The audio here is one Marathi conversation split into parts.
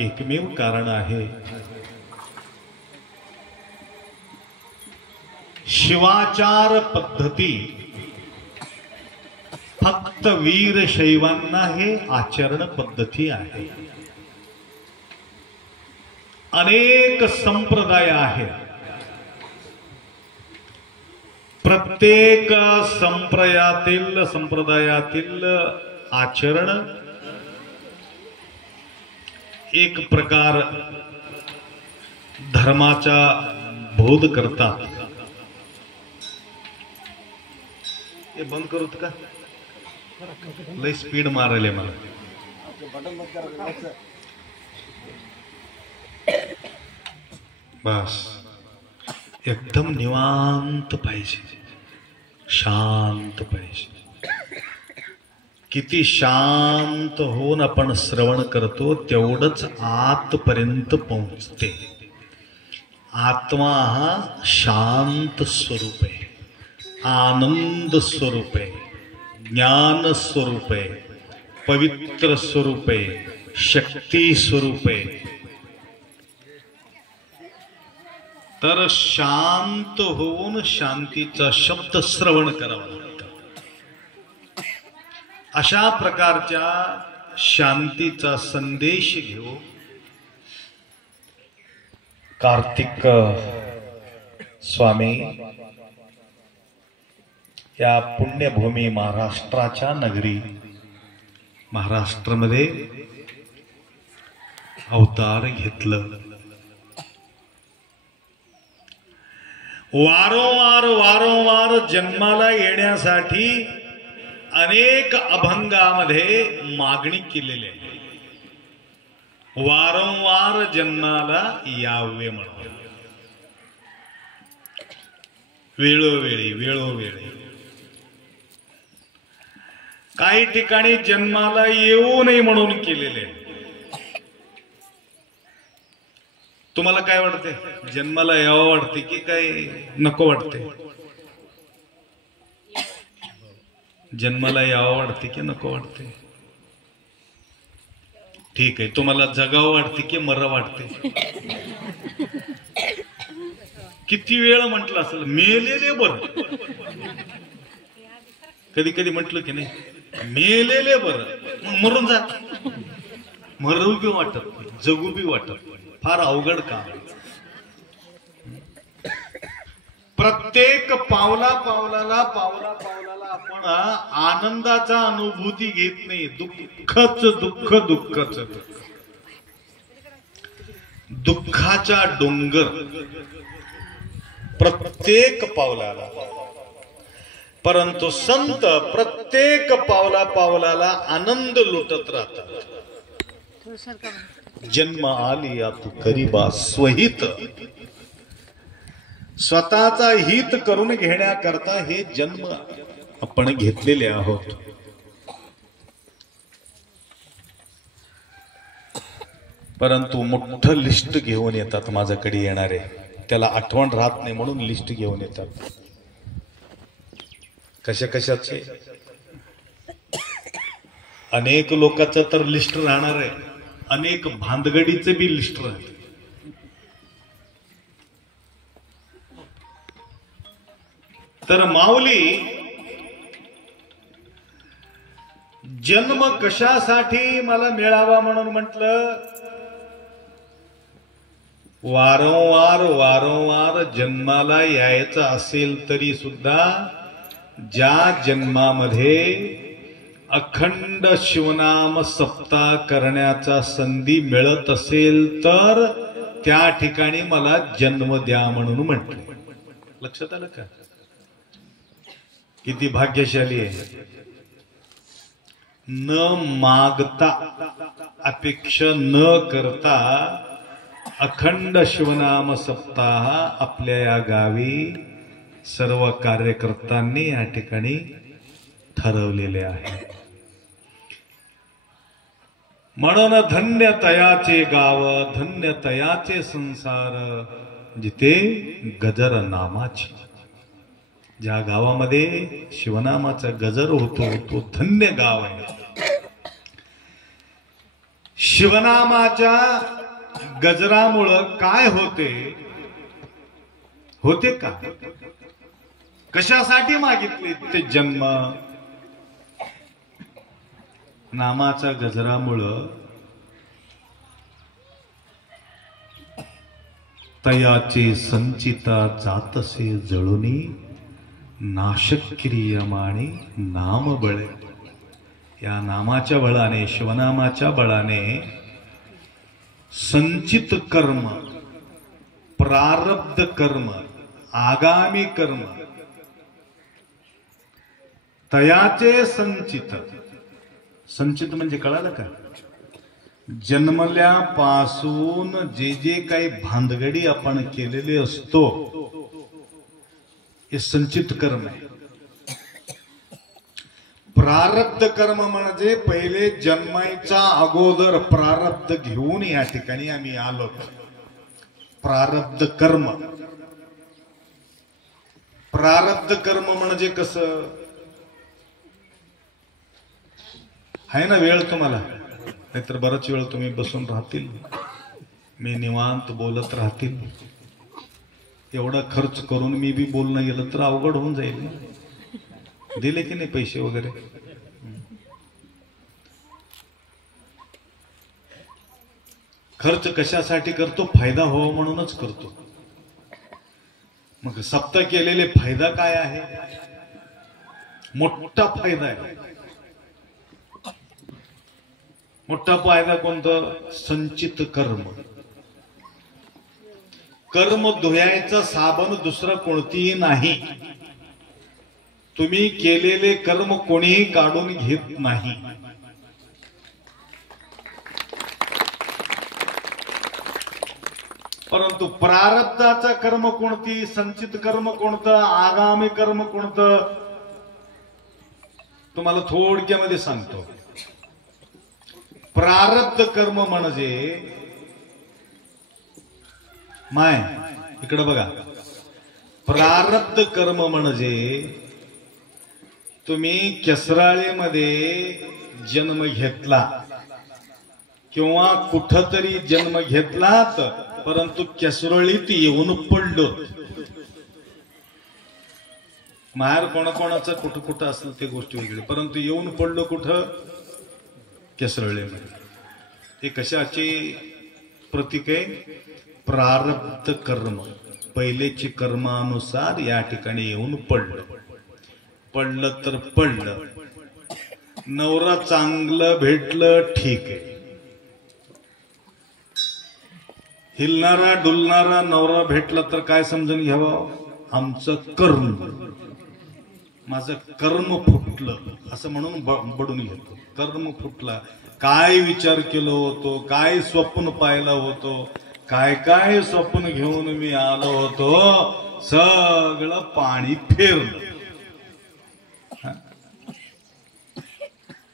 एकमेव कारण आहे। शिवाचार पद्धती फक्त वीरशैवांना हे आचरण पद्धती आहे। अनेक संप्रदाय आहेत। प्रत्येक संप्रदायातील आचरण एक प्रकार धर्माचा बोध करतात। हे बंद करूत का? लय स्पीड मारले मला। बस एकदम निवांत पाहिजे, शांत पाहिजे। किती शांत होऊन आपण श्रवण करतो तेवढंच आतपर्यंत पोहोचते। आत्मा हा शांत स्वरूप आहे, आनंद स्वरूप आहे, ज्ञान स्वरूप आहे, पवित्र स्वरूप आहे, शक्ती स्वरूप आहे। तर शांत होऊन शांतीचा शब्द श्रवण करावा लागतो। अशा प्रकारच्या शांतीचा संदेश घेऊ कार्तिक स्वामी या पुण्यभूमी महाराष्ट्राच्या नगरी महाराष्ट्रामध्ये अवतार घेतलं। वारंवार जन्माला येण्यासाठी अनेक अभंगामध्ये मागणी केलेली आहे। वारंवार जन्माला यावे म्हणून वेळोवेळी काही ठिकाणी जन्माला येऊ नये म्हणून केलेले। तुम्हाला काय वाटते? जन्माला यावं वाटते की काय नको वाटते? जन्माला यावं वाटते की नको वाटते? ठीक आहे। तुम्हाला जगावं वाटते की मरावं वाटते? किती वेळ म्हटलं असेल मेलेले बर। कधी कधी म्हटलं की नाही मेलेले बर, मरून जा। मरू बी वाटत, जगू बी वाटत, फार अवघड काम। प्रत्येक पावला पावलाला आपण आनंदाचा अनुभूती घेत नाही, दुःखाचा डोंगर प्रत्येक पावलाला। परंतु संत प्रत्येक पावलाला आनंद लुटत राहतात। जन्म आली तू करीबा स्वहित, स्वतःचा हित करून घेण्याकरता हे जन्म आपण घेतलेले आहोत। परंतु मोठं लिस्ट घेऊन येतात माझ्याकडे येणारे, त्याला आठवण राहत नाही म्हणून लिस्ट घेऊन येतात। कशाचे? अनेक लोकांचं तर लिस्ट राहणार आहे, अनेक भानगडीचे बी लिस्ट राहते। तर माऊली जन्म कशासाठी मला मिळावा म्हणून म्हटलं? वारंवार जन्माला यायचं असेल तरी सुद्धा ज्या जन्मामध्ये अखंड शिवनाम सप्ताह करण्याचा संधी मिळत असेल तर त्या ठिकाणी मला जन्म द्या म्हणून म्हटले। लक्षात आलं का? किती भाग्यशाली आहे। न मागता, अपेक्षा न करता अखंड शिवनाम सप्ताह आपल्या या गावी सर्व कार्यकर्त्यांनी या ठिकाणी ठरवलेले आहे। म्हणून धन्य तयाचे गाव, धन्य तयाचे संसार, जिथे गजर नामाची। ज्या गावामध्ये शिवनामाचा गजर होतो तो धन्य गाव आहे। शिवनामाच्या गजरामुळं काय होते का? कशासाठी मागितले ते जन्म? नामाच्या गजरामुळं तयाचे संचिता जातसे जळुनी नाशक्रियमाणे नाम बळे. या नामाच्या बळाने, शिवनामाच्या बळाने संचित कर्म, प्रारब्ध कर्म, आगामी कर्म तयाचे संचित. संचित म्हणजे कळालं का? जन्मल्यापासून जे जे काही भानगडी आपण केलेले असतो हे संचित कर्म आहे. प्रारब्ध कर्म म्हणजे पहिले जन्मायचा अगोदर प्रारब्ध घेऊन या ठिकाणी आम्ही आलो. प्रारब्ध कर्म. प्रारब्ध कर्म म्हणजे कसं आहे ना? वेळ तुम्हाला नाहीतर बराच वेळ तुम्ही बसून राहतील, मी निवांत बोलत राहतील. एवढा खर्च करून मी बी बोलणं गेलं तर अवघड होऊन जाईल ना. दिले की नाही पैसे वगैरे? खर्च कशासाठी करतो? फायदा हो म्हणूनच करतो. मग सप्ताह केलेले फायदा काय आहे? मोठा फायदा आहे. मोठा फायदा कोणतं? संचित कर्म. कर्म धुयायचं साबण दुसरं कोणतीही नाही. तुम्ही केलेले कर्म कोणीही काढून घेत नाही. परंतु प्रारब्धाचं कर्म कोणती, संचित कर्म कोणतं, आगामी कर्म कोणतं, तुम्हाला थोडक्यामध्ये सांगतो. प्रारब्ध कर्म म्हणजे माय इकडे बघा. प्रारब्ध कर्म म्हणजे तुम्ही केसराळेमध्ये जन्म घेतला किंवा कुठतरी जन्म घेतलात, परंतु केसरळीत येऊन पडलो. माहेर कोणाकोणाचं कुठं कुठं असेल ते गोष्ट वेगळी, परंतु येऊन पडलो कुठं? केसरळेमध्ये. हे कशाचे प्रतीक आहे? प्रारब्ध कर्म. पहिलेची कर्मानुसार या ठिकाणी येऊन पडलं. पडलं तर पडलं. नवरा चांगलं भेटलं ठीक आहे. हिलणारा डुलणारा नवरा भेटला तर काय समजून घ्यावं? आमचं कर्म, माझं कर्म फुटलं असं म्हणून बडून घेतो. कर्म फुटला. काय विचार केलो होतो, काय स्वप्न पाहिलं होतो, काय काय स्वप्न घेऊन मी आलो होतो, सगळं पाणी फिरलं.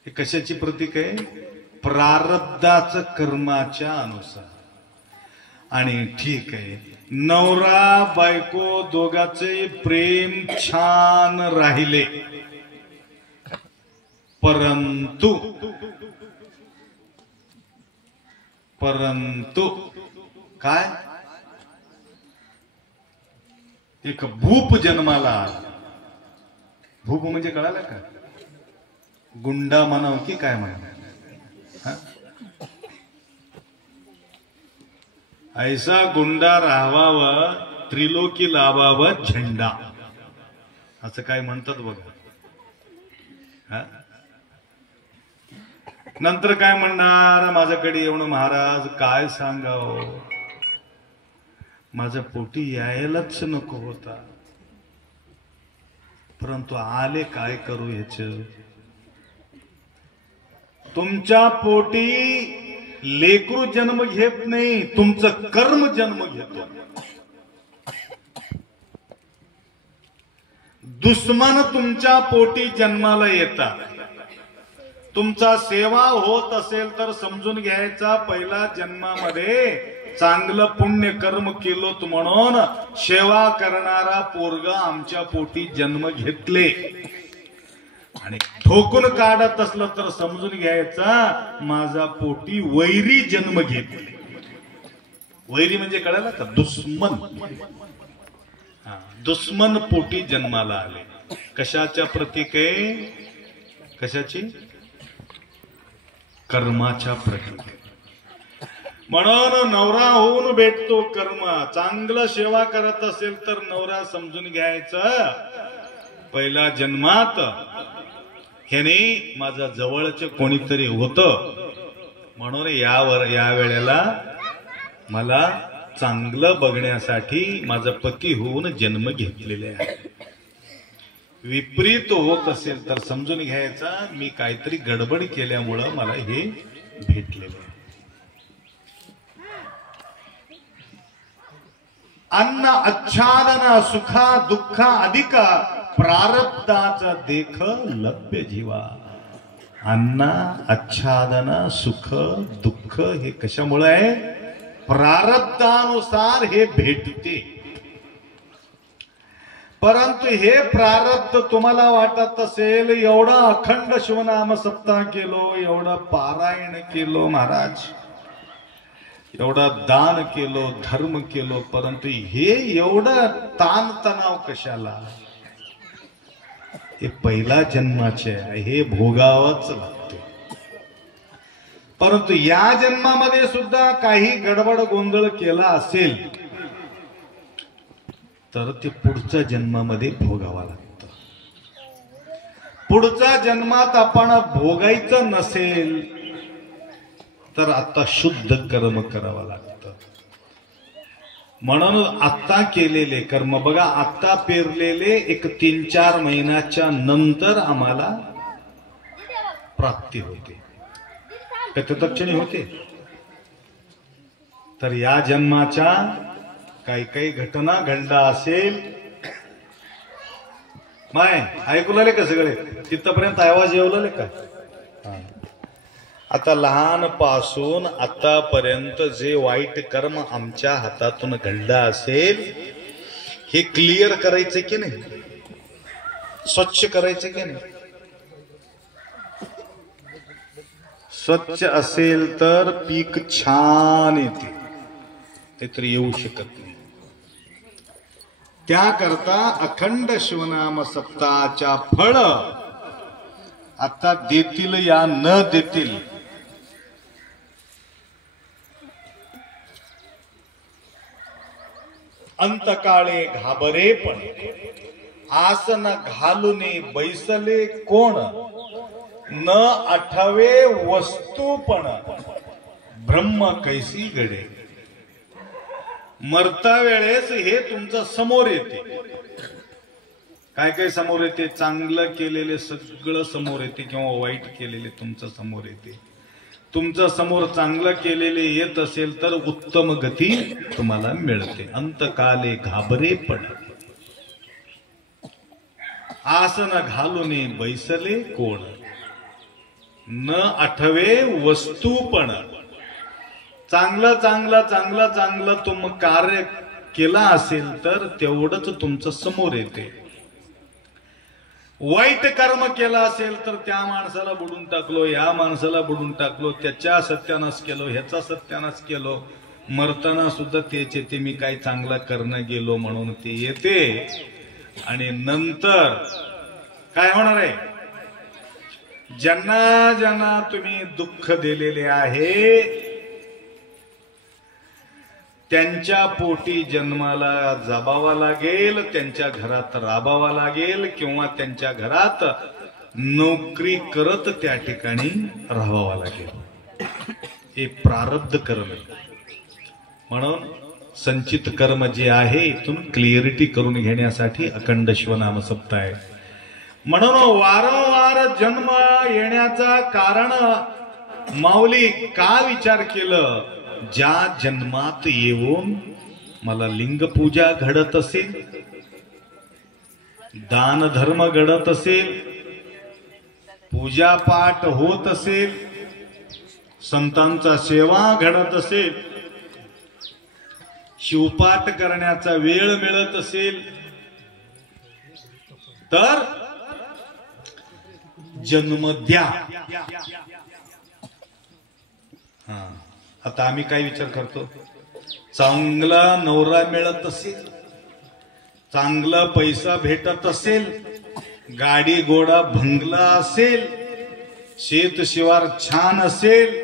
हे कशाची प्रतीक आहे? प्रारब्धाचं कर्माच्या अनुसार. आणि ठीक आहे, नवरा बायको दोघांचे प्रेम छान राहिले, परंतु काय? एक भूप जन्माला आला. भूप म्हणजे कळालं का? गुंडा म्हणाव की काय म्हणाव? ऐसा गुंडा राहावा, त्रिलोकी लावावा झेंडा, असं काय म्हणतात बघा. नंतर काय म्हणणार? माझ्याकडे येऊन महाराज काय सांगावं, माझ्या पोटी यायलाच नको होता, परंतु आले, काय करू ह्याच? तुमच्या पोटी लेकरू जन्म घेत नाही, तुमचं कर्म जन्म घेतो. दुश्मन तुमच्या पोटी जन्माला येतात. तुमचा सेवा होत असेल तर समजून घ्यायचा, पहिला जन्मामध्ये चांगलं पुण्य कर्म केलोत म्हणून सेवा करणारा पोरगा आमच्या पोटी जन्म घेतले. आणि ठोकून काढत असलं तर समजून घ्यायचा माझा पोटी वैरी जन्म घेतले. वैरी म्हणजे कळालं का? दुश्मन. दुश्मन पोटी जन्माला आले. कशाच्या प्रतीक आहे? कशाची? कर्माच्या प्रतीक. म्हणून नवरा होऊन भेटतो कर्म. चांगलं सेवा करत असेल तर नवरा समजून घ्यायचं पहिला जन्मात ह्याने माझा जवळच कोणीतरी होतं, म्हणून या वेळेला मला चांगलं बघण्यासाठी माझा पती होऊन जन्म घेतलेले आहे. विपरीत होत असेल तर समजून घ्यायचा मी काहीतरी गडबड केल्यामुळं मला हे भेटलेलं आहे. अन्न आच्छादन सुखा दुःखा अधिक प्रारब्धाचा देख लभ्य जीवा. अन्न आच्छादन सुख दुःख हे कशामुळे आहे? प्रारब्धानुसार हे भेटते. परंतु हे प्रारब्ध तुम्हाला वाटत असेल एवढा अखंड शिवनाम सप्ताह केलो, एवढं पारायण केलो महाराज, एवढा दान केलो, धर्म केलो, परंतु हे एवढं ताण तणाव कशाला? हे पहिला जन्माचे आहे, हे भोगावंच लागते. परंतु या जन्मामध्ये सुद्धा काही गडबड गोंधळ केला असेल तर ते पुढच्या जन्मामध्ये भोगावा लागतं. पुढच्या जन्मात आपण भोगायचं नसेल तर आता शुद्ध कर्म करावं लागतं. म्हणून आता केलेले कर्म बघा, आता पेरलेले एक 3-4 महिन्याच्या नंतर आम्हाला प्राप्ती होते, प्रत्यक्षणी होते. तर या जन्माच्या काही काही घटना घडला असेल. माय ऐकू लागले का सगळे? तिथपर्यंत आवाज येऊ लागले का? आता लहानपासून आतापर्यंत जे वाईट कर्म आमच्या हातातून घडलं असेल हे क्लिअर करायचे की नाही? स्वच्छ करायचे की नाही? स्वच्छ असेल तर पीक छान येते, नाहीतर येऊ शकत नाही. त्याकरता अखंड शिवनाम सप्ताहाच्या फळ आता देतील या न देतील अंतकाळे घाबरे पण आसन घालूने बैसले कोण न आठवे वस्तू पण ब्रह्म कैसी घडे. मरता वेळेस हे तुमचं समोर येते. काय काय समोर येते? चांगलं केलेले सगळं समोर येते किंवा वाईट केलेले तुमचं समोर येते. तुमचं समोर चांगलं केलेले येत असेल तर उत्तम गती तुम्हाला मिळते. अंतकाले घाबरे पण आसन घालूने बैसले कोण न आठवे वस्तू पण. चांगलं चांगलं चांगलं चांगलं तुम कार्य केला असेल तर तेवढंच तुमचं समोर येते. वाईट कर्म केला असेल तर त्या माणसाला बुडून टाकलो, या माणसाला बुडून टाकलो, त्याच्या सत्यानाश केलो, ह्याचा सत्यानाश केलो, मरताना सुद्धा तेच येते. मी काही चांगला करणं गेलो म्हणून ते येते. आणि नंतर काय होणार आहे? ज्यांना ज्यांना तुम्ही दुःख दिलेले आहे त्यांच्या पोटी जन्माला जबावा लागेल, त्यांच्या घरात राबावा लागेल किंवा त्यांच्या घरात नोकरी करत त्या ठिकाणी राहावा लागेल. हे प्रारब्ध कर्म. म्हणून संचित कर्म जे आहे इथून क्लिअरिटी करून घेण्यासाठी अखंड शिवनाम सप्ताह आहे. म्हणून वारंवार जन्म येण्याचा कारण माऊली का विचार केलं? ज्या जन्मात येऊन मला लिंग पूजा घडत असेल, दान धर्म घडत असेल, पूजा पाठ होत असेल, संतांचा सेवा घडत असेल, शिवपाठ करण्याचा वेळ मिळत असेल तर जन्म द्या. हा, आता आम्ही काय विचार करतो, चांगला नवरा मिळत असेल, चांगला पैसा भेटत असेल, गाडी घोडा भंगला असेल, शेत शिवार छान असेल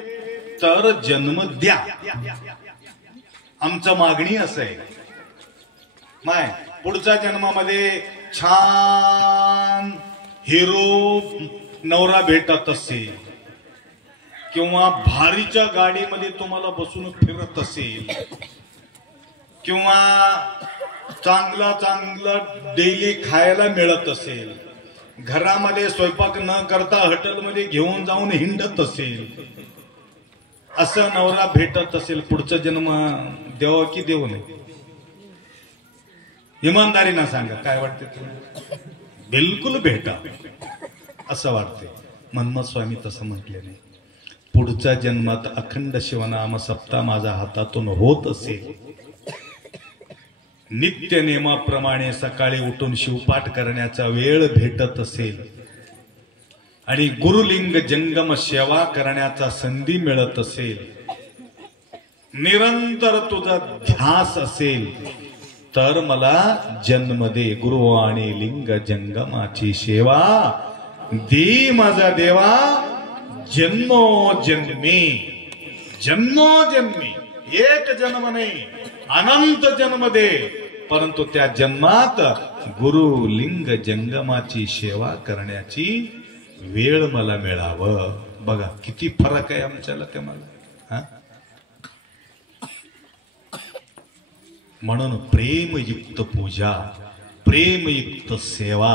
तर जन्म द्या. आमचं मागणी असं आहे. माय पुढच्या जन्मामध्ये छान हिरो नवरा भेटत असेल किंवा भारीच्या गाडीमध्ये तुम्हाला बसून फिरत असेल किंवा चांगला चांगला डेली खायला मिळत असेल, घरामध्ये स्वयंपाक न करता हॉटेलमध्ये घेऊन जाऊन हिंडत असेल, असं नवरा भेटत असेल, पुढचा जन्म द्यावा की देऊ नये? इमानदारीनं सांगा, काय वाटते तुम्हाला? बिलकुल भेटा असं वाटते. मनमत स्वामी तसं म्हटले नाही. पुढच्या जन्मात अखंड शिवनाम सप्ताह माझ्या हातातून होत असेल, नित्य नियमाप्रमाणे सकाळी उठून शिवपाठ करण्याचा वेळ भेटत असेल आणि गुरुलिंग जंगम सेवा करण्याचा संधी मिळत असेल, निरंतर तुझा ध्यास असेल तर मला जन्म दे. गुरु आणि लिंग जंगमाची सेवा दे माझा देवा, जन्मोजन्मी. जन्मोजन्मी एक जन्म नाही, अनंत जन्म दे, परंतु त्या जन्मात गुरु लिंग जंगमाची सेवा करण्याची वेळ मला मिळावं. बघा किती फरक आहे आमच्याला ते मला. हा, म्हणून प्रेमयुक्त पूजा, प्रेमयुक्त सेवा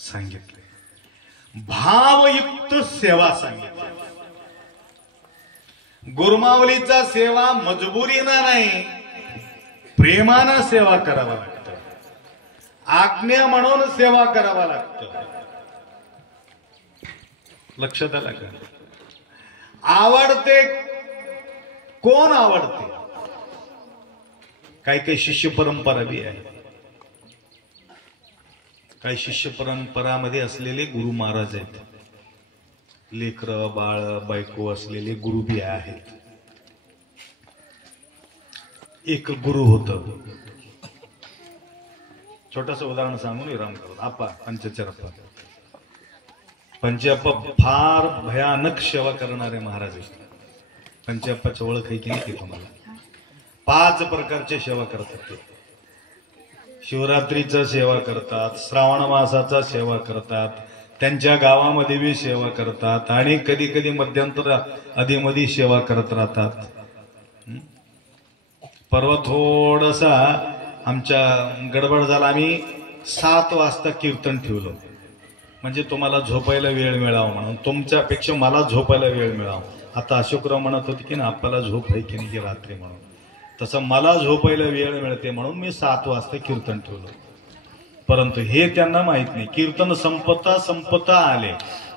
सांगितले, भावयुक्त सेवा सांगितली. गुरुमावलीचा सेवा मजबुरीनं नाही, प्रेमानं सेवा करावा लागतं, आज्ञा म्हणून सेवा करावा लागतं. लक्षात आलं का? आवडते कोण आवडते? काही काही शिष्य परंपरा बी आहे. काही शिष्य परंपरामध्ये असलेले गुरु महाराज आहेत, लेकर बाळ बायको असलेले गुरु बी आहेत. एक गुरु होत, छोटस उदाहरण सांगून विराम करू. आप्पा पंचचरप्पा, पंचप्पा फार भयानक सेवा करणारे महाराज आहेत. पंचप्पाची ओळख आहे की नाही तुम्हाला? 5 प्रकारचे सेवा करतात ते. शिवरात्रीचा सेवा करतात, श्रावण मासाचा सेवा करतात, त्यांच्या गावामध्ये बी सेवा करतात आणि कधी कधी मध्यंतर आधीमध्ये सेवा करत राहतात. परवा थोडासा आमच्या गडबड झाला, आम्ही 7 वाजता कीर्तन ठेवलं, म्हणजे तुम्हाला झोपायला वेळ मिळावा म्हणून, तुमच्यापेक्षा मला झोपायला वेळ मिळावा. आता अशोकराव म्हणत होते की ना आपल्याला झोप आहे की नाही रात्री म्हणून, तसं मला झोपायला वेळ मिळते म्हणून मी 7 वाजता कीर्तन ठेवलं. परंतु हे त्यांना माहित नाही, कीर्तन संपता संपता आले.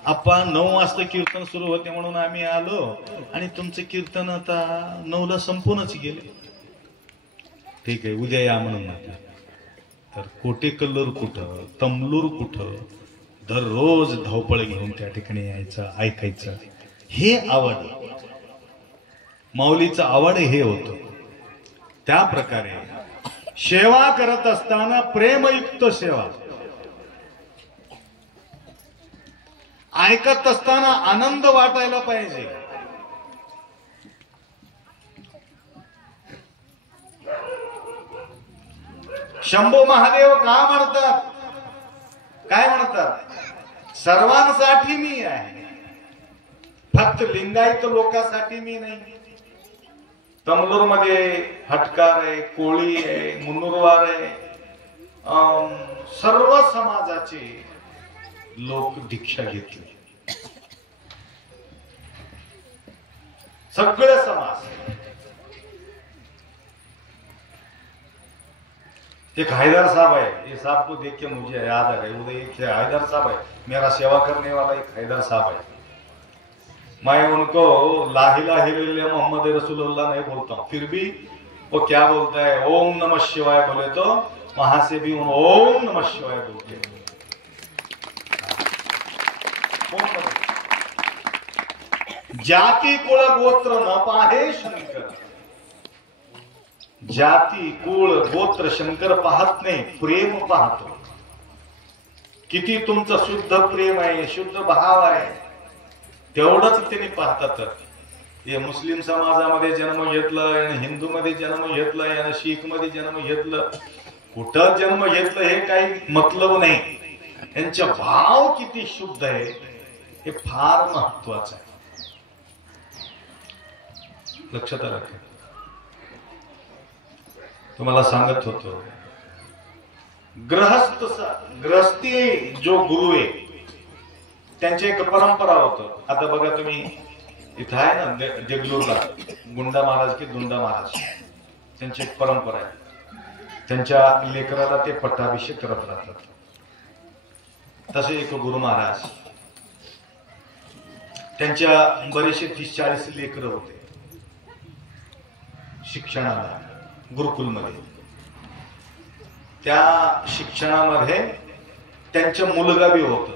आप्पा 9 वाजता कीर्तन सुरू होते म्हणून आम्ही आलो आणि तुमचं कीर्तन आता 9ला संपूनच गेले. ठीक आहे, उद्या या म्हणून म्हटलं. तर कोटेकल्लूर कुठं, तमलूर कुठं, दररोज धावपळ घेऊन त्या ठिकाणी यायचं, ऐकायचं. हे आवड, माऊलीचं आवड हे होतं. त्या प्रकारे सेवा करत असताना प्रेमयुक्त सेवा, ऐकत असताना आनंद वाटायला पाहिजे. शंभू महादेव का म्हणतात? काय म्हणतात? सर्वांसाठी मी आहे, फक्त लिंगायत लोकांसाठी मी नाही. तमलूर मध्ये हटकार आहे, कोळी आहे, मुनुरवार आहे, सर्व समाजाचे लोक दीक्षा घेतली, सगळे समाज. एक हैदर साहब है, ये साहब को देख के मुझे याद आ गया, उधर एक हैदर साहब है, मेरा सेवा करने वाला एक हैदर साहब है. मैं उनको ला इलाहा इल्लल्लाह मोहम्मद रसूलुल्लाह नहीं बोलता हूँ, फिर भी वो क्या बोलता है, ओम नमः शिवाय बोले तो वहां से भी ओम नमः शिवाय बोलते हैं. जाती कुळ गोत्र न पाहे शंकर. जाती कुळ गोत्र शंकर पाहत नाही, प्रेम पाहतो. किती तुमचं शुद्ध प्रेम आहे, शुद्ध भाव आहे, तेवढंच त्यांनी पाहतात. हे मुस्लिम समाजामध्ये जन्म घेतलं, याने हिंदू मध्ये जन्म घेतलं, याने शीख मध्ये जन्म घेतलं, कुठं जन्म घेतलं हे काही मतलब नाही. यांचा भाव किती शुद्ध आहे हे फार महत्वाचं आहे. लक्षात आलं का? तुम्हाला सांगत होतो, गृहस्थी जो गुरु आहे त्यांची एक परंपरा होत. आता बघा तुम्ही, इथं आहे ना देगलूरला गुंडा महाराज की दुंडा महाराज, त्यांची एक परंपरा आहे. त्यांच्या लेकराला ते पट्टाभिषेक करत राहतात. तसे एक गुरु महाराज, त्यांच्या बरेचसे 30-40 लेकर होते शिक्षणाला गुरुकुलमध्ये. त्या शिक्षणामध्ये त्यांच्या मुलगा बी होत.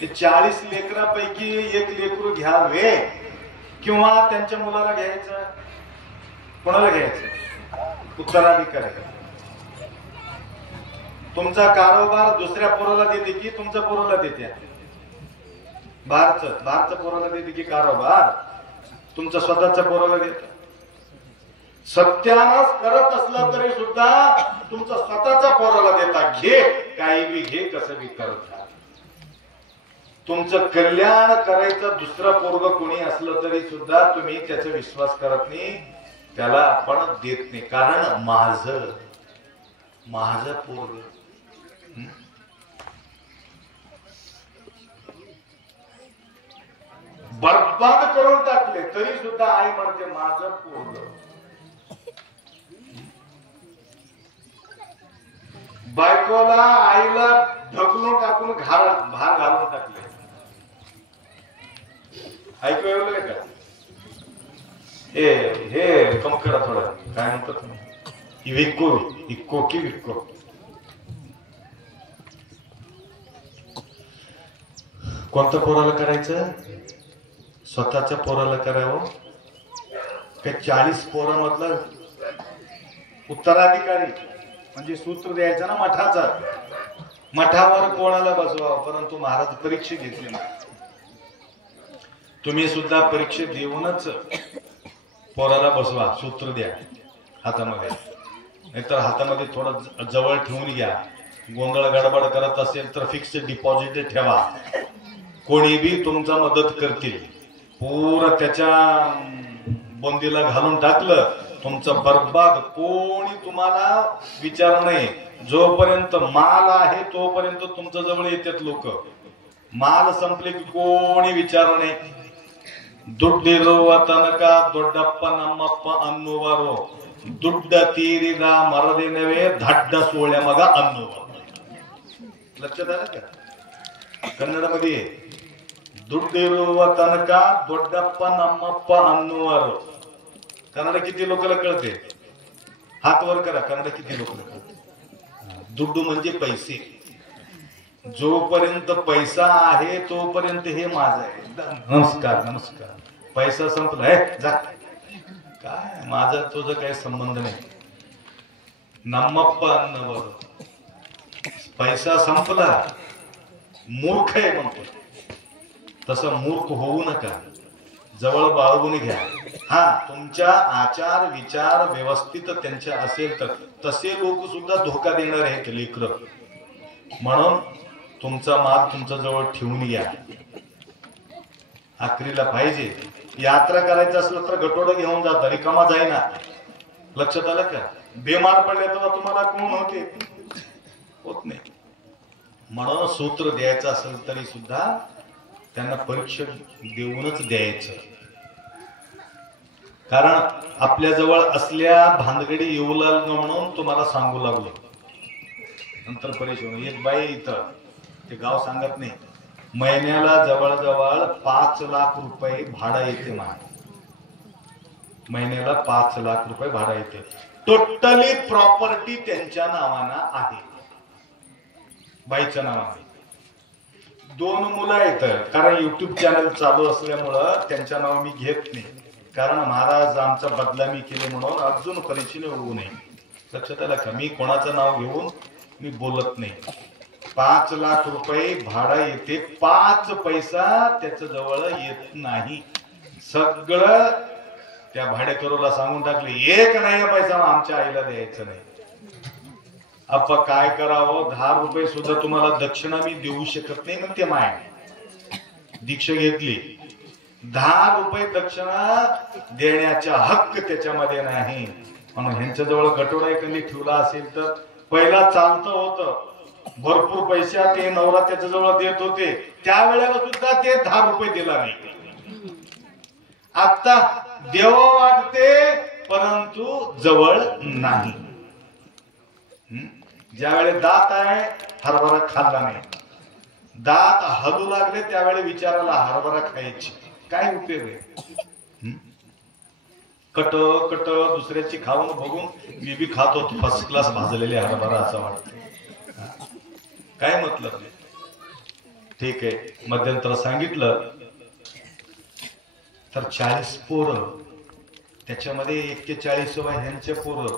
ते 40 लेकरापैकी एक लेकरू घ्यावे किंवा त्यांच्या मुलाला घ्यायचं, कोणाला घ्यायचं? उत्तराधिकारी. तुमचा कारोबार दुसऱ्या पोराला देते की तुमच्या पोराला देते? बाहेरचं पोराला देते की कारोबार तुमच्या स्वतःच्या पोराला देत? सत्यानाश करत असला तरी सुद्धा तुमचा स्वतःच्या पोराला देता. घे, काही बी घे, कसं बी करत. तुमचं कल्याण करायचं दुसरं पोरग कोणी असलं तरी सुद्धा तुम्ही त्याचा विश्वास करत नाही, त्याला आपण देत नाही. कारण माझं पोरग बर्बाद करून टाकले तरी सुद्धा आई म्हणते माझं पोरग. बायकोला आईला ढकलून टाकून भार घालून टाकले. ऐकू येऊ का? हे कम करा थोडं, काय म्हणतात, इक्को की विक्को. कोणत्या पोराला करायचं? स्वतःच्या पोराला करावं का 40 पोरामधलं उत्तराधिकारी म्हणजे सूत्र द्यायचं ना मठाचा. मठावर कोणाला बसवा, परंतु महाराज परीक्षा घेतली ना. तुम्ही सुद्धा परीक्षा देऊनच पोराला बसवा, सूत्र द्या हातामध्ये. नाहीतर हातामध्ये थोडं जवळ ठेवून घ्या. गोंधळ गडबड करत असेल तर फिक्स डिपॉझिट ठेवा. कोणी बी तुमचा मदत करतील. पूर्ण त्याच्या बंदीला घालून टाकलं तुमचं बर्बाद. कोणी तुम्हाला विचार नाही. जोपर्यंत माल आहे तोपर्यंत तुमच्या जवळ येतात लोक. माल संपले की कोणी विचार नाही. ದುಡ್ಡಿರುವ ತನಕ ದೊಡ್ಡಪ್ಪ ನಮ್ಮಪ್ಪ ಅನ್ನುವರು, ದುಡ್ಡ ತೀರಿದ ಮರದಿನವೇ ದಡ್ಡ ಸೋಳೆ ಮಗ ಅನ್ನುವರು. लक्षात आलं का? कन्नडमध्ये ದುಡ್ಡಿರುವ ತನಕ ದೊಡ್ಡಪ್ಪ ನಮ್ಮಪ್ಪ ಅನ್ನುವರು. कन्नड किती लोकांना कळते? हात वर करा. कन्नड किती लोकांना कळते? दुड्डू म्हणजे पैसे. जोपर्यंत पैसा आहे तोपर्यंत हे माझं आहे. नमस्कार. पैसा संपला आहे जा, काय माझा तुझं काही संबंध नाही. नम्मप्पा अन्नवर. पैसा संपला, मूर्ख आहे म्हणतो. तसं मूर्ख होऊ नका, जवळ बाळगून घ्या. हा, तुमच्या आचार विचार व्यवस्थित त्यांच्या असेल तर तसे लोक सुद्धा धोका देणार आहेत लेकर. म्हणून तुमचा माल तुमच्या जवळ ठेवून घ्या. आखरीला पाहिजे. यात्रा करायचं असलं तर गटोडं घेऊन जाता, रिकामा जाईना. लक्षात आलं का? बेमार पडले तेव्हा तुम्हाला कोण होते? होत नाही. म्हणून सूत्र द्यायचं असेल तरी सुद्धा त्यांना परीक्षा देऊनच द्यायचं. कारण आपल्या जवळ असल्या भानगडी येऊ लागलो म्हणून तुम्हाला सांगू लागलो. नंतर परेशान. एक बाई इथं, ते गाव सांगत नाही, महिन्याला जवळजवळ 5 लाख रुपये भाडं येते. महिन्याला 5 लाख रुपये भाडं येते. टोटली प्रॉपर्टी त्यांच्या नावानं आहे, बाईच्या नावाने. 2 मुलं आहेत. कारण युट्यूब चॅनल चालू असल्यामुळं त्यांच्या नाव मी घेत नाही, कारण महाराज आमचा बदनामी केले म्हणून अजून परीक्षेने होऊ नये. लक्षात आलं का? मी कोणाचं नाव घेऊन मी बोलत नाही. 5 लाख रुपये भाडा येते, 5 पैसा त्याच्या जवळ येत नाही. सगळं त्या भाडेकरूला सांगून टाकले, एक नाही पैसा आमच्या आईला द्यायचं नाही. अप्पा काय करावं, 10 रुपये सुद्धा तुम्हाला दक्षिणा मी देऊ शकत नाही. म्हणते माय दीक्षा घेतली, 10 रुपये दक्षिणा देण्याचा हक्क त्याच्यामध्ये नाही. म्हणून ह्यांच्याजवळ गटोडा एखादी ठेवला असेल तर पहिला चालतं होतं, भरपूर पैसा ते नवरा त्याच्याजवळ देत होते, त्यावेळेला सुद्धा ते 10 रुपये दिला नाही. आता देवा वाटते परंतु जवळ नाही. ज्यावेळेस दात आहे हरभरा खाल्ला नाही, दात हलू लागले त्यावेळी विचाराला हरभरा खायची, काय उपयोग आहे? कट कट दुसऱ्याची खाऊन बघून मी बी खातो फर्स्ट क्लास भाजलेले हरभरा असं वाटतं. काय मतलब नाही. ठीक आहे, मध्यंतर सांगितलं तर 40 पोरं, त्याच्यामध्ये 41 ह्यांचे पोरं.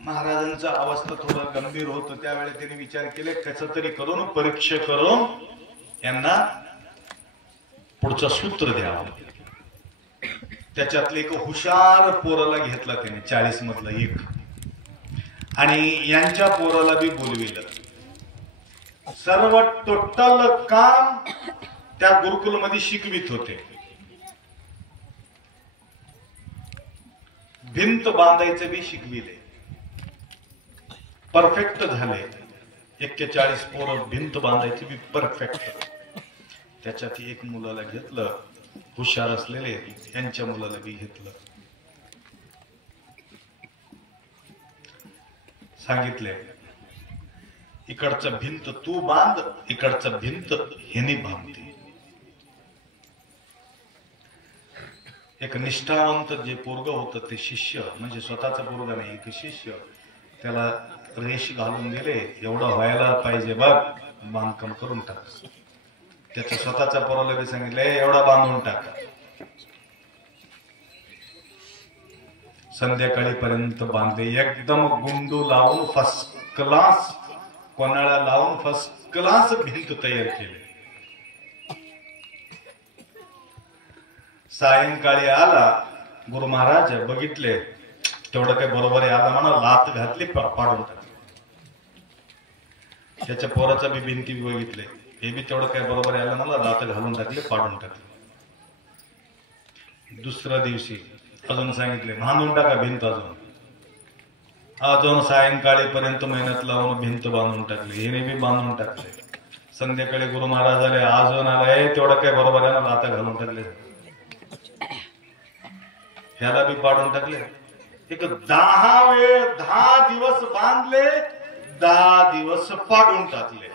महाराजांचा अवस्था थोडं गंभीर होतं, त्यावेळी त्यांनी विचार केले कसं तरी करून परीक्षा करून यांना पुढचं सूत्र द्यावं. त्याच्यातले एक हुशार पोराला घेतला त्याने, 40 मधला एक, आणि यांच्या पोराला बी बोलविलं. सर्व टोटल काम त्या गुरुकुलमध्ये शिकवित होते. भिंत बांधायचं बी शिकविले, परफेक्ट झाले. 41 पोरं भिंत बांधायची बी परफेक्ट. त्याच्यात एक मुलाला घेतलं, हुशार असलेले, यांच्या मुलाला बी घेतलं. सांगितले इकडचं भिंत तू बांध, इकडचं भिंत ह्यानी बांधते. एक निष्ठावंत जे पोरग होतं ते शिष्य, म्हणजे स्वतःचा पोरगा नाही, एक शिष्य, त्याला रेष घालून दिले, एवढं व्हायला पाहिजे बघ, बांधकाम करून टाक. त्याच्या स्वतःच्या पोराला बी सांगितलं एवढा बांधून टाक. संध्याकाळी पर्यंत बांधले, एकदम गुंडू लावून फर्स्ट क्लास, कोणाला लावून फर्स्ट क्लास भिंत तयार केली. सायंकाळी आला गुरु महाराज, बघितले तेवढं काही बरोबर आहे, आला म्हणा लात घातली, पाडून टाकली. त्याच्या पोराचा बी भिंती बघितले, हे बी तेवढं काही बरोबर आहे, आला मला लात घालून टाकले, पाडून टाकले. दुसऱ्या दिवशी अजून सांगितले बांधून टाका भिंत, अजून सायंकाळी पर्यंत मेहनत लावून भिंत बांधून टाकली, हिने बी बांधून टाकले. संध्याकाळी गुरु महाराज आले, अजून आलाय तेवढं काही बरोबर आहे ना, लाता घालून टाकले, ह्याला बी पाडून टाकले. एक 10 दिवस बांधले, 10 दिवस पाडून टाकले.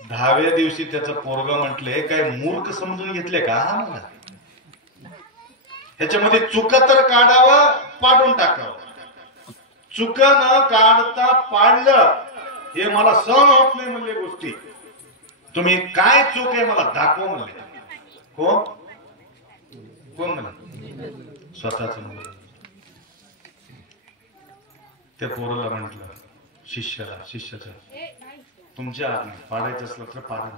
10व्या दिवशी त्याचं पोरग म्हटले काय मूर्ख समजून घेतले का मला, ह्याच्यामध्ये चुका तर काढावं, पाडून टाकावं. चुक न काढता पाडलं हे मला सहन होत नाही म्हणले गोष्टी. तुम्ही काय चूक आहे मला दाखव म्हणले. कोण कोण म्हणा, स्वतःच मुलं. त्या पोराला म्हटलं शिष्याचा तुमच्या हात नाही, पाडायचं असलं तर पाडा.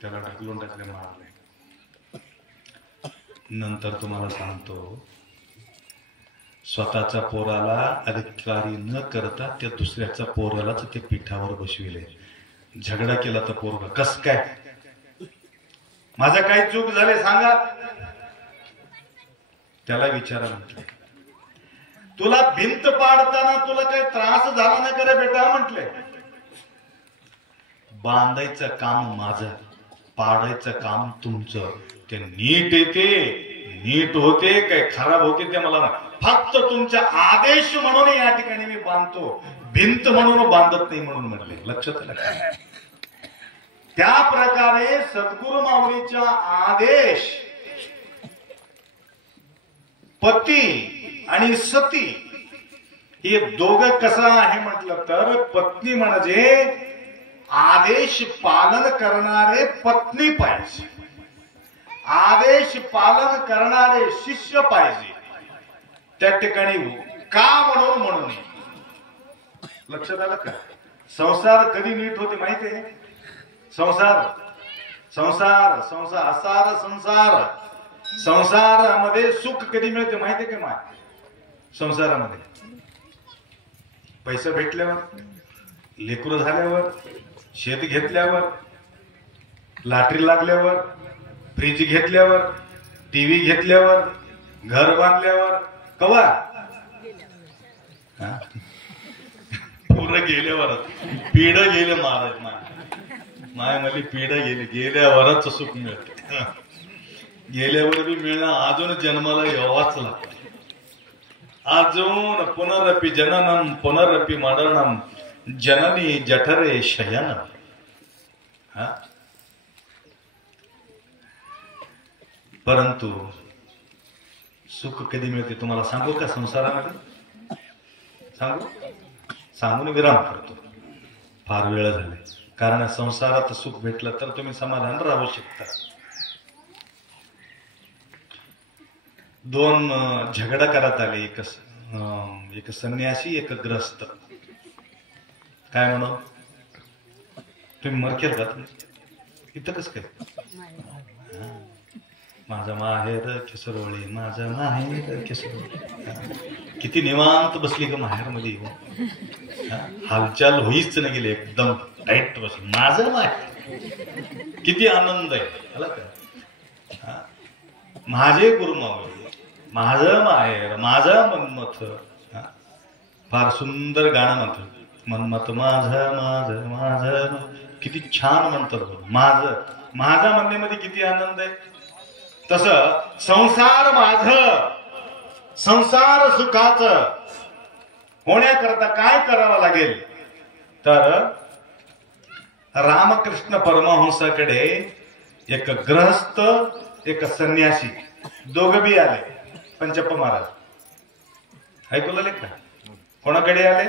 त्याला ढकलून टाकले, मारले. नंतर तुम्हाला सांगतो, स्वतःच्या पोराला अधिकारी न करता त्या दुसऱ्याच्या पोरालाच ते पिठावर बसविले. झगडा केला तर पोरगा कस काय, माझा काही चूक झाले सांगा. त्याला विचारा म्हटले, तुला भिंत पाडताना तुला काही त्रास झाला नाही का रे बेटा म्हटले. बांधायचं काम माझं, पाडायचं काम तुमचं. ते नीट येते, नीट होते काय खराब होते ते मला नाही, फक्त तुमचा आदेश म्हणून या ठिकाणी मी बांधतो, भिंत म्हणून बांधत नाही म्हणून म्हटले. लक्षात आलं. त्या प्रकारे सद्गुरु माऊलीचा आदेश पती आणि सती हे दोघं कसं आहे म्हटलं तर, पत्नी म्हणजे आदेश पालन करणारे पत्नी पाहिजे, आदेश पालन करणारे शिष्य पाहिजे. त्या ठिकाणी का म्हणून लक्षात आलं का? संसार कधी नीट होते माहितीये? संसार संसार संसार असार संसार संसारामध्ये सुख कधी मिळते माहितीये का? माय संसारामध्ये पैसा भेटल्यावर, लेकरू झाल्यावर, शेत घेतल्यावर, लाटरी लागल्यावर, फ्रीज घेतल्यावर, टीव्ही घेतल्यावर, घर बांधल्यावर, कवा पुरं गेल्यावर पिढ गेले महाराज. माय मला पिढ गेली, गेल्यावरच सुख मिळत. गेल्यावर बी मिळणं अजून जन्माला यावाच लागतं. अजून पुनरपि जननम पुनरपि मरणम जननी जठरे शयनम. परंतु सुख कधी मिळते तुम्हाला सांगू का? संसारामध्ये सांगून विराम करतो. फार वेळ झाले. कारण संसारात सुख भेटलं तर तुम्ही समाधान राहू शकता. दोन झगडा करत आले, एक संन्यासी एक ग्रस्त. काय म्हणून तुम्ही मरकेल का? इथं कस काय? माझा माहेर केसरवळी, माझा माहेर केसरवळी. किती निवांत बसली का माहेर मध्ये, हालचाल होईच नाही गेली, एकदम टाईट बसली. माझं माहेर किती आनंद आहे. आला का? माझे गुरुमावळे, माझं माहेर, माझा मनमथ. फार सुंदर गाणं म्हणतो, मनमथ माझं माझं माझं. किती छान म्हणतात. माझं माझा म्हणण्यामध्ये किती आनंद आहे. तस संसार माझं, संसार सुखाचं होण्याकरता काय करावं लागेल तर रामकृष्ण परमहंसाकडे एक गृहस्थ एक संन्यासी दोघं बी आले. पंचप्पा महाराज ऐकू लागले का? कोणाकडे आले?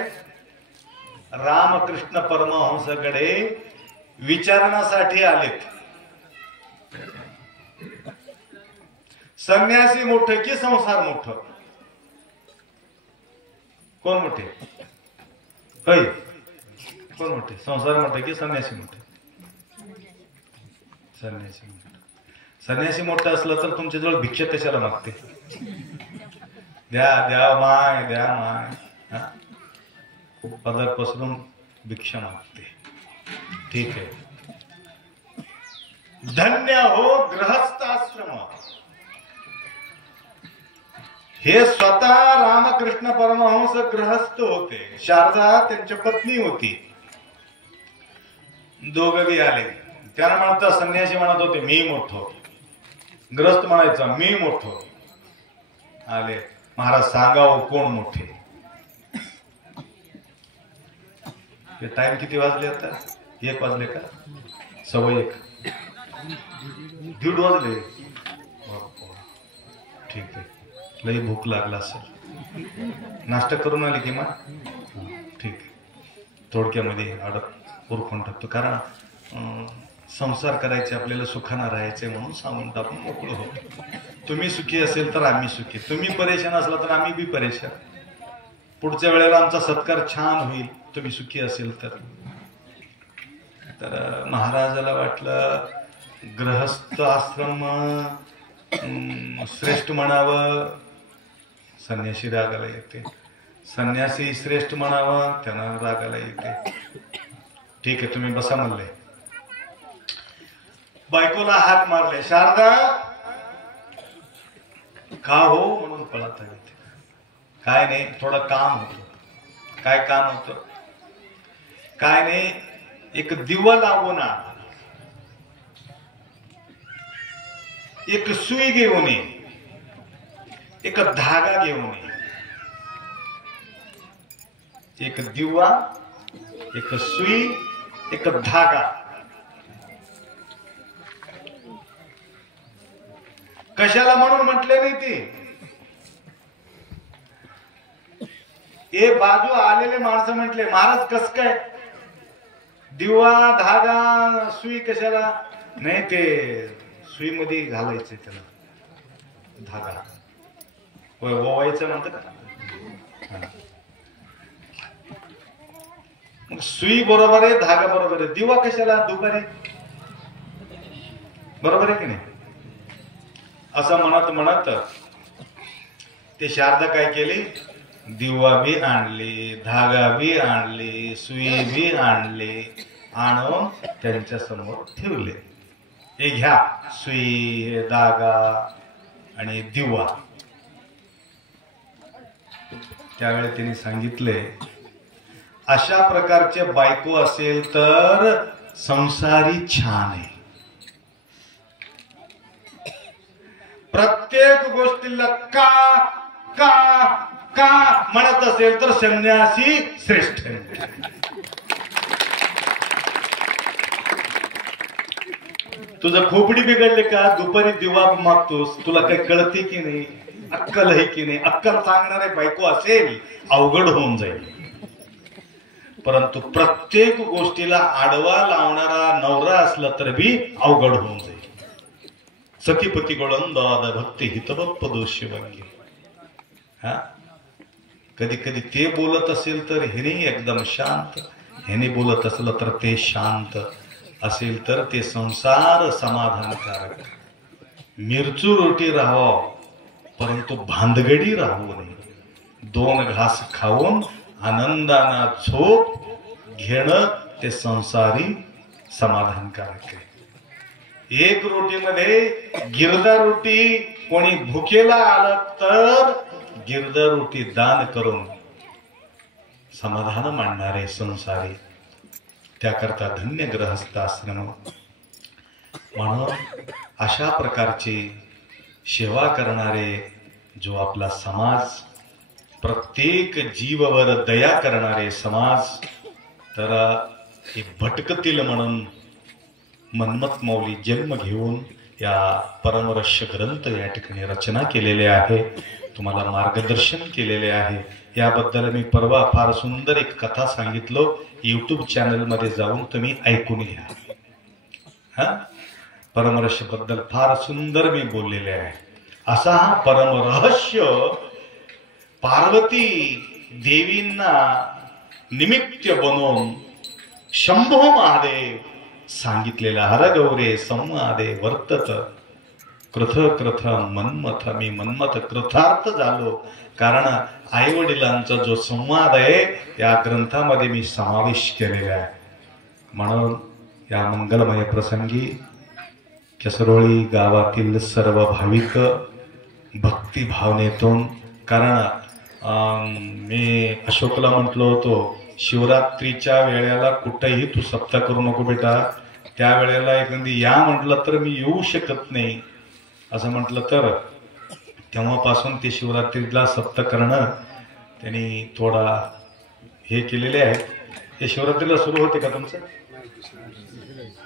रामकृष्ण परमहंसाकडे विचारण्यासाठी आलेत. संन्यासी मोठे की संसार मोठं? कोण मोठे? होय, कोण मोठे? संसार मोठे की संन्यासी मोठे? संन्यासी मोठे. संन्यासी मोठं असलं तर तुमच्याजवळ भिक्षा कशाला मागते? द्या द्या माय, द्या माय. पदर पसरून भिक्षा मागते. ठीक आहे. धन्य हो गृहस्थ आश्रम. हे स्वतः रामकृष्ण परमहंस गृहस्थ होते. शारदा त्यांची पत्नी होती. दोघे आले. त्यांना म्हणता संन्यासी म्हणत होते मी मोठो, ग्रस्त म्हणायचा मी मोठो. आले महाराज सांगाव कोण मोठे? टाइम किती वाजले आता? 1 वाजले का? 1:15. 1:30 वाजले. ठीक आहे. लई भूक लागला असेल. नाश्ता करून आली की मग ठीक आहे. थोडक्यामध्ये अडक उरकून टाकतो. कारण संसार करायचे आपल्याला, सुखानं राहायचे म्हणून सांगून टाकून मोकळं होतो. तुम्ही सुखी असेल तर आम्ही सुखी, तुम्ही परेशान असला तर आम्ही बी परेशान. पुढच्या वेळेला आमचा सत्कार छान होईल तुम्ही सुखी असेल तर. तर महाराजाला वाटलं गृहस्थ आश्रम श्रेष्ठ म्हणावं, संन्यासी रागाला येते. संन्यासी श्रेष्ठ म्हणावं, त्यांना रागाला येते. ठीक आहे तुम्ही बसा म्हणले. बायकोला हात मारले. शारदा का हो म्हणून पळत आले. काय नाही, थोडं काम होतं. काय काम होतं? काय नाही, एक दिवा लावून आण, एक सुई घेऊन ये, एक धागा घेऊन ये. एक दिवा, एक सुई, एक धागा. कशाला म्हणून म्हटले नाही ते? ए बाजू आलेले माणसं म्हटले महाराज कस काय दिवा धागा सुई कशाला नाही, ते सुई मध्ये घालायचं त्याला धागा ओवायचं म्हणतात का. मग सुई बरोबर आहे, धागा बरोबर आहे, दिवा कशाला दुपारी, बरोबर आहे की नाही. असं म्हणत म्हणत ते शारदा काय केली, दिवा बी आणली, धागा बी आणली, सुई बी आणली, आणून त्यांच्या समोर ठेवले. हे घ्या सुई, धागा आणि दिवा. त्यावेळी त्यांनी सांगितले, अशा प्रकारचे बायको असेल तर संसारी छान आहे. प्रत्येक गोष्टीला का का का म्हणत असेल तर संन्यासी श्रेष्ठ आहे. तुझं खोपडी बिघडले का, दुपारी दिवा मागतोस, तुला काही कळते की नाही, अक्कल आहे की नाही. अक्कल सांगणारे बायको असेल अवघड होऊन जाईल. परंतु प्रत्येक गोष्टीला आडवा लावणारा नवरा असला तर बी अवघड होऊन जाईल. सखीपती गोळंदाद भक्ती हितबप्प दोष्य वाक्य. हा, कधी कधी ते बोलत असेल तर हे एकदम शांत, ह्याने बोलत असलं तर ते शांत असेल तर ते संसार समाधानकारक. मिरचू रोटी राहावं परंतु भांदगडी राहू नये. दोन घास खाऊन आनंदाना झोप घेणं ते संसारी समाधानकारक आहे. एक रोटीमध्ये गिरदा रोटी कोणी भुकेला आलं तर गिरदा रोटी दान करून समाधान मांडणारे संसारी. त्याकरता धन्य गृहस्थ आश्रम. म्हणून अशा प्रकारची सेवा करणारे जो आपला समाज, प्रत्येक जीवावर दया करणारे समाज, तर हे भटकतील म्हणून मन्मथ मौली जन्म घेऊन या परमरस्य ग्रंथ या ठिकाणी रचना केलेले आहे, तुम्हाला मार्गदर्शन केलेले आहे. याबद्दल मी परवा फार सुंदर एक कथा सांगितलो, YouTube चॅनल मध्ये जाऊन तुम्ही ऐकून घ्या. हा, परमरस्य बद्दल फार सुंदर मी बोललेले आहे. असा हा परमरहस्य पार्वती देवींना निमित्त बनवून शंभो महादेव सांगितलेला. हरगौरे संवादे वर्तत कृथ कृथ मन्मथ. मी मन्मथ कृतार्थ झालो, कारण आई वडिलांचा जो संवाद आहे या ग्रंथामध्ये मी समावेश केलेला आहे. म्हणून या मंगलमय प्रसंगी केसरोळी गावातील सर्व भाविक भक्ती भावनेतून, कारण मी अशोकला म्हटलो होतो शिवरात्रीच्या वेळेला कुठेही तू सप्ताह करू नको बेटा, त्या वेळेला एखादी या म्हटलं तर मी येऊ शकत नाही असं म्हटलं तर तेव्हापासून ते शिवरात्रीला सप्ताह करणं त्यांनी थोडा हे केलेले आहे. हे शिवरात्रीला सुरू होते का तुमचं?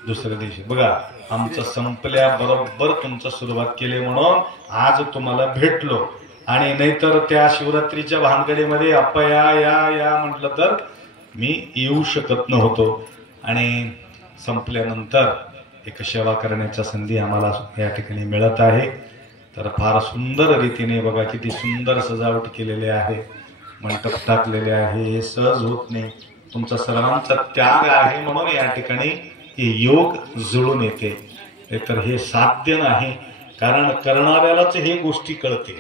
दुसऱ्या दिवशी बघा, आमचं संपल्या बरोबर तुमचं सुरुवात केली म्हणून आज तुम्हाला भेटलो. आणि नाहीतर त्या शिवरात्रीच्या भानगडीमध्ये अपया या या म्हटलं तर मी येऊ शकत नव्हतो. आणि संपल्यानंतर एक सेवा करण्याच्या संधी आम्हाला या ठिकाणी मिळत आहे. तर फार सुंदर रीतीने बघा किती सुंदर सजावट केलेली आहे, मंडप टाकलेले आहे. हे सहज होत नाही, तुमचा सर्वांचा त्याग आहे म्हणून या ठिकाणी हे योग जुळून येते. तर हे साध्य नाही, कारण करणाऱ्यालाच हे गोष्टी कळते,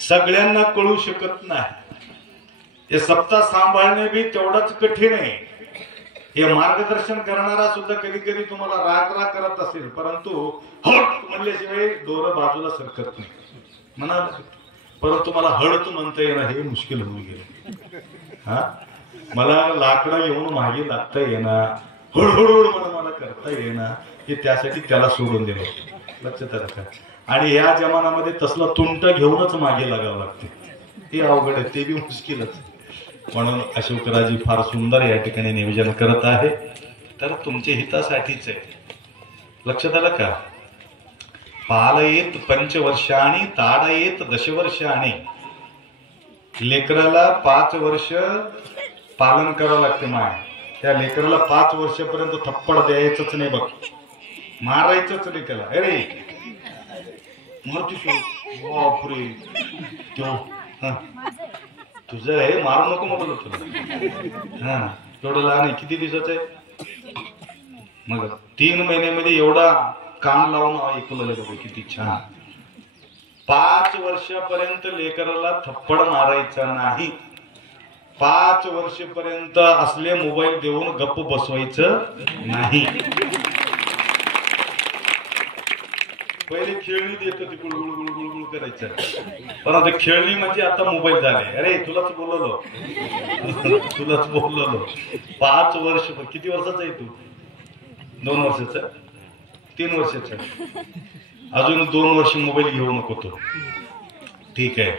सगळ्यांना कळू शकत नाही. हे सप्ताह सांभाळणे बी तेवढंच कठीण आहे. हे मार्गदर्शन करणारा सुद्धा कधी कधी तुम्हाला राग राग करत असेल, परंतु हट म्हणल्याशिवाय डोरं बाजूला सरकत नाही म्हणाल. परंतु मला हळत म्हणता येणं हे मुश्किल होऊन गेलं. हा, मला लाकडं येऊन मागे लागता येणार, हळूहळू मला करता येणार, हे त्यासाठी त्याला सोडून दिलं. लक्षात आलं का? आणि या जमान्यामध्ये तसला तुंट घेऊनच मागे लागावं लागते, ते अवघड आहे, ते बी मुश्किलच. म्हणून अशोकराजी फार सुंदर या ठिकाणी नियोजन करत आहे. तर तुमच्या हितासाठीच आहे. लक्षात आलं का? पालयेत पंचवर्षांनी ताडयेत दशवर्षांनी. लेकराला 5 वर्ष पालन करावं लागते माय, त्या लेकराला 5 वर्षापर्यंत थप्पड द्यायचंच नाही बघ, मारायचंच नाही त्याला. अरे मारतीस बापरे तुझं हे मारू नको म्हटलं तुला. हा तेवढं लहान आहे, किती दिवसाचं आहे? मग 3 महिन्यामध्ये एवढा कान लावून ऐकलं बघ, किती छान. 5 वर्षापर्यंत लेकराला थप्पड मारायचा नाही. 5 वर्षापर्यंत असले मोबाईल देऊन गप्प बसवायचं नाही. पहिले खेळणी देत होती, गुळगुळ गुळगुळ गुळ करायचं, पण आता खेळणी म्हणजे आता मोबाईल झाले. अरे तुलाच बोललो तुलाच बोललो. 5 वर्ष, किती वर्षाचा आहे तू? 2 वर्षाचा, 3 वर्षाचा, अजून 2 वर्ष मोबाईल घेऊ नको तो. ठीक आहे,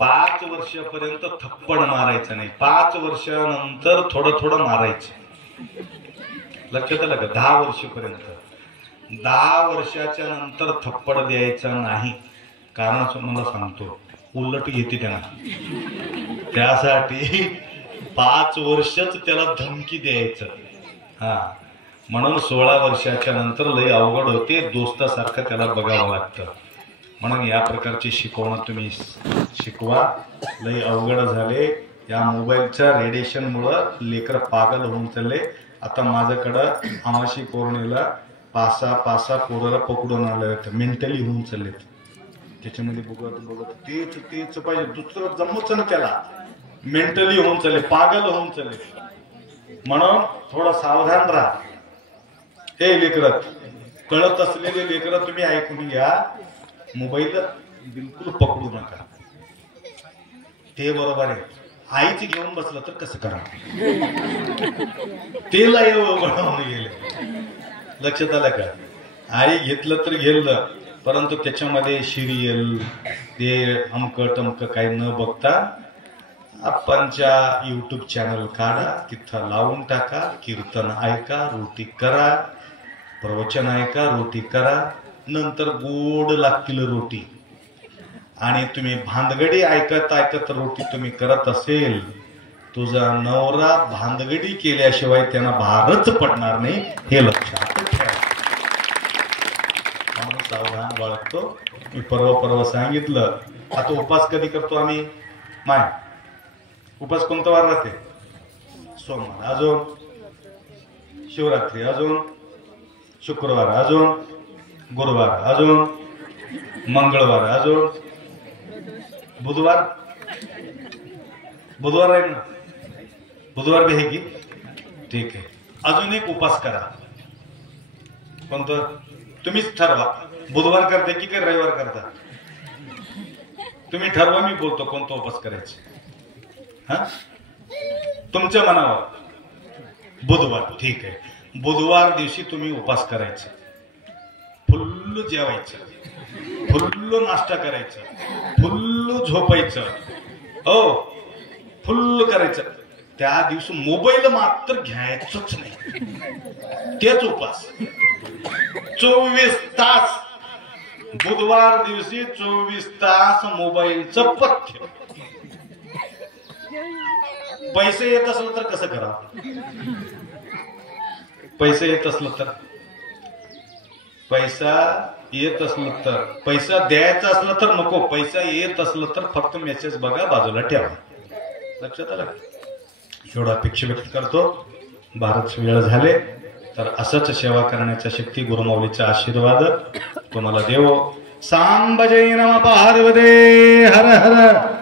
5 वर्षापर्यंत थप्पड मारायचं नाही. 5 वर्षानंतर थोडं थोडं मारायचं. लक्षात आलं का? 10 वर्षापर्यंत. 10 वर्षाच्या नंतर थप्पड द्यायचा नाही. कारण मला सांगतो, उलट घेते त्यांना. त्यासाठी 5 वर्षच त्याला धमकी द्यायचं. हा म्हणून 16 वर्षाच्या नंतर लय अवघड होते, दोस्तासारखं त्याला बघावं लागतं. म्हणून या प्रकारची शिकवणं तुम्ही शिकवा. लय अवघड झाले या मोबाईलच्या रेडिएशनमुळं, लेकर पागल होऊन चालले. आता माझ्याकडं अमावासी पौर्णिमेला 5-6 पोराला पकडून आलं होतं, मेंटली होऊन चाललेत. त्याच्यामध्ये बघत बघत तेच पाहिजे, दुसरं जमूच ना त्याला. मेंटली होऊन चालले, पागल होऊन चालले. म्हणून थोडं सावधान राहा. हे लेकरं, कळत असलेले लेकरं तुम्ही ऐकून घ्या, मोबाईल बिलकुल पकडू नका. ते बरोबर आहे. आईची घेऊन बसलं तर कसं करा, तेला बनवून गेले. लक्षात आलं का? आई घेतलं तर घेतलं, परंतु त्याच्यामध्ये सिरियल ते अमक टमक काही न बघता आपणच्या YouTube चॅनल काढा, तिथं लावून टाका, कीर्तन ऐका, रोटी करा, प्रवचन ऐका, रोटी करा. नंतर गोड लागतील रोटी. आणि तुम्ही भांदगडी ऐकत ऐकत रोटी तुम्ही करत असेल, तुझा नवरा भांदगडी केल्याशिवाय त्यांना भारच पडणार नाही, हे लक्षात ठेवा. सावधान बाळगतो. मी परवा सांगितलं. आता उपास कधी करतो आम्ही? माय उपास कोणता वार राहते? सोमवार, अजून शिवरात्री, अजून शुक्रवार, अजून गुरुवार, अजून मंगळवार, अजून बुधवार. बुधवार आहे ना? बुधवार भी आहे की? ठीक आहे. अजून एक उपास करा. कोणतं? तुम्हीच ठरवा. बुधवार करते की काय रविवार करता? तुम्ही ठरवा. मी बोलतो कोणता उपास करायचा. हा तुमच्या मनावर. बुधवार, ठीक आहे. बुधवार दिवशी तुम्ही उपास करायचा. फुल्ल जेवायचं, फुल्ल नाश्ता करायचं, फुल्ल झोपायचं, हो फुल्ल करायचं. त्या दिवशी मोबाईल मात्र घ्यायचंच नाही. तेच उपास 24 तास. बुधवार दिवशी 24 तास मोबाईलचं पथ्य. पैसे येत असलं तर कसं करा? पैसे येत असलं तर, पैसा येत असलं तर, पैसा द्यायचा असलं तर नको, पैसा येत असलं तर फक्त मेसेज बघा, बाजूला ठेवा. लक्षात आलं? एवढा अपेक्षा व्यक्त करतो. भारत वेळ झाले तर असंच सेवा करण्याच्या शक्ती गुरुमाऊलीचा आशीर्वाद तुम्हाला देवो. सांब जय नमः पार्वती हर हर.